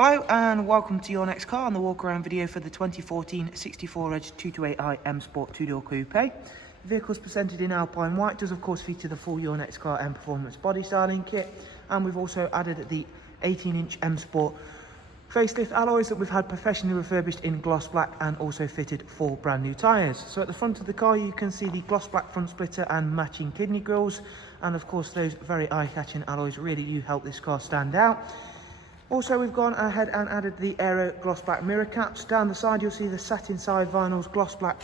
Hello and welcome to your next car on the walk around video for the 2014 64 Reg 228i M Sport 2-door coupe. The vehicle is presented in Alpine White, does of course feature the full Your Next Car M Performance body styling kit, and we've also added the 18-inch M Sport facelift alloys that we've had professionally refurbished in gloss black and also fitted 4 brand new tyres. So at the front of the car you can see the gloss black front splitter and matching kidney grills, and of course those very eye-catching alloys really do help this car stand out. Also, we've gone ahead and added the Aero gloss black mirror caps. Down the side you'll see the satin side vinyls, gloss black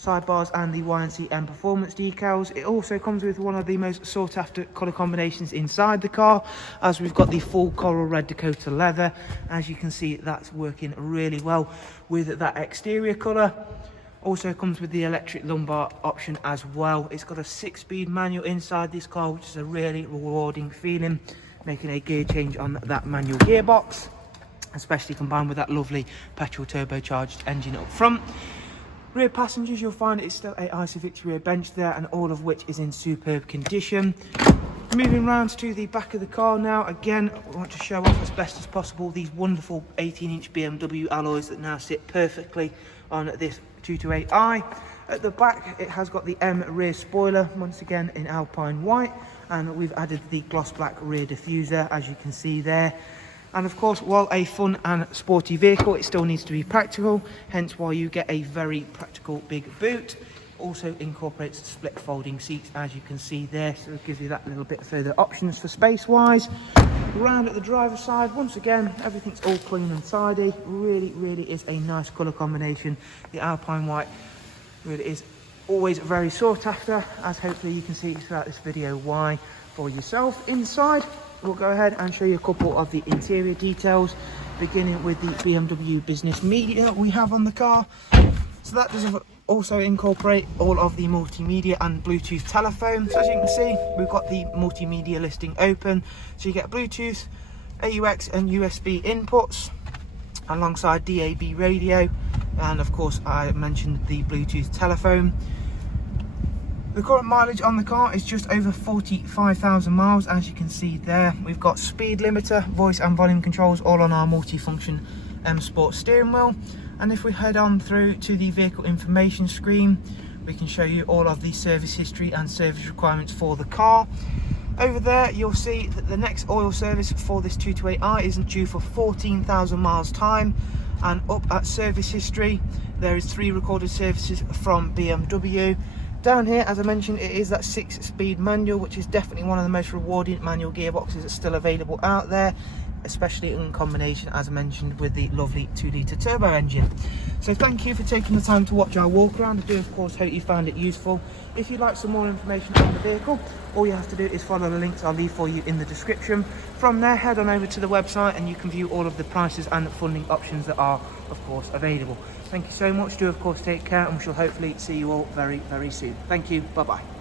sidebars and the YNC Mperformance decals. It also comes with one of the most sought after colour combinations inside the car, as we've got the full coral red Dakota leather. As you can see, that's working really well with that exterior colour. Also comes with the electric lumbar option as well. It's got a 6-speed manual inside this car, which is a really rewarding feeling, making a gear change on that manual gearbox, especially combined with that lovely petrol turbocharged engine up front. Rear passengers, you'll find it's still a Isofix rear bench there, and all of which is in superb condition. Moving round to the back of the car now, again I want to show off as best as possible these wonderful 18-inch BMW alloys that now sit perfectly on this 228i. At the back it has got the M rear spoiler, once again in Alpine White, and we've added the gloss black rear diffuser, as you can see there. And of course, while a fun and sporty vehicle, it still needs to be practical, hence why you get a very practical big boot. Also incorporates split folding seats, as you can see there, so it gives you that little bit further options for space wise. Around at the driver's side, once again everything's all clean and tidy. Really is a nice colour combination. The Alpine White really is always very sought after, as hopefully you can see throughout this video why for yourself. Inside we'll go ahead and show you a couple of the interior details, beginning with the BMW business media we have on the car. So that does also incorporate all of the multimedia and Bluetooth telephone. So as you can see, we've got the multimedia listing open, so you get Bluetooth, AUX and USB inputs alongside DAB radio, and of course I mentioned the Bluetooth telephone. The current mileage on the car is just over 45,000 miles, as you can see there. We've got speed limiter, voice and volume controls all on our multifunction M Sport steering wheel. And if we head on through to the vehicle information screen, we can show you all of the service history and service requirements for the car. Over there you'll see that the next oil service for this 228i isn't due for 14,000 miles time. And up at service history there is 3 recorded services from BMW. Down here, as I mentioned, it is that 6-speed manual, which is definitely one of the most rewarding manual gearboxes that's still available out there, especially in combination, as I mentioned, with the lovely 2-litre turbo engine. So thank you for taking the time to watch our walk around. I do of course hope you found it useful. If you'd like some more information on the vehicle, all you have to do is follow the links I'll leave for you in the description. From there, head on over to the website and you can view all of the prices and funding options that are of course available. Thank you so much. Do of course take care, and we shall hopefully see you all very soon. Thank you. Bye bye.